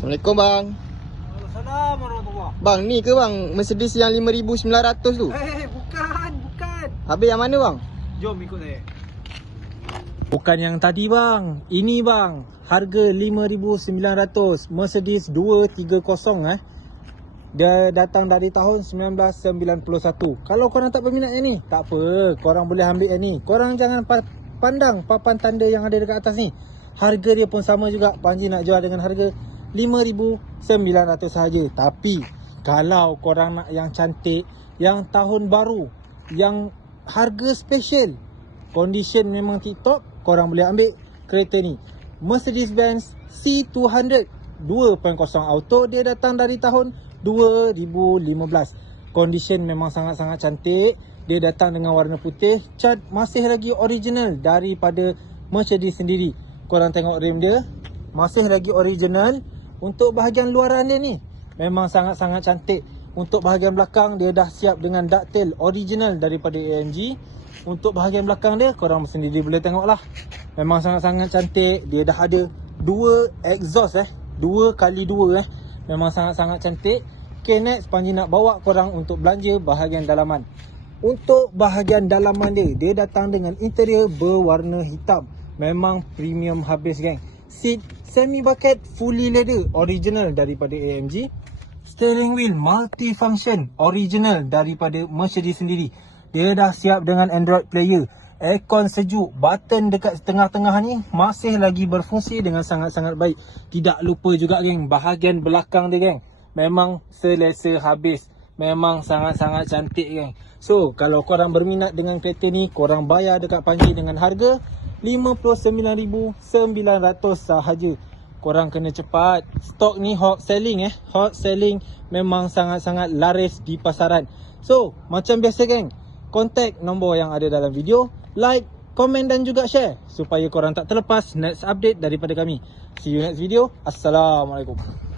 Assalamualaikum bang. Assalamualaikum warahmatullahi. Bang, ni ke bang Mercedes yang 5,900 tu? Bukan. Habis yang mana bang? Jom ikut saya. Bukan yang tadi bang. Ini bang. Harga 5,900. Mercedes 230 Dia datang dari tahun 1991. Kalau korang tak berminat yang ni, tak apa, korang boleh ambil yang ni. Korang jangan pandang papan tanda yang ada dekat atas ni. Harga dia pun sama juga. Panji nak jual dengan harga 5,900 sahaja. Tapi kalau korang nak yang cantik, yang tahun baru, yang harga special, condition memang tip-top, korang boleh ambil kereta ni. Mercedes-Benz C200 2.0 auto. Dia datang dari tahun 2015. Condition memang sangat-sangat cantik. Dia datang dengan warna putih. Cat masih lagi original daripada Mercedes sendiri. Korang tengok rim dia, masih lagi original. Untuk bahagian luaran dia ni memang sangat-sangat cantik. Untuk bahagian belakang dia dah siap dengan ducktail original daripada AMG. Untuk bahagian belakang dia korang sendiri boleh tengok lah. Memang sangat-sangat cantik. Dia dah ada 2 exhaust 2x2 Memang sangat-sangat cantik. Okay, next Panji nak bawa korang untuk belanja bahagian dalaman. Untuk bahagian dalaman dia, dia datang dengan interior berwarna hitam. Memang premium habis geng. Seat semi bucket fully leather original daripada AMG. Steering wheel multifunction original daripada Mercedes sendiri. Dia dah siap dengan Android player. Aircon sejuk, button dekat tengah-tengah ni masih lagi berfungsi dengan sangat-sangat baik. Tidak lupa juga geng, bahagian belakang dia geng, memang selesa habis. Memang sangat-sangat cantik geng. So, kalau korang berminat dengan kereta ni, korang bayar dekat Panji dengan harga 59,900 sahaja. Korang kena cepat. Stok ni hot selling Hot selling, memang sangat-sangat laris di pasaran. So, macam biasa geng, kontak nombor yang ada dalam video. Like, komen dan juga share supaya korang tak terlepas next update daripada kami. See you next video. Assalamualaikum.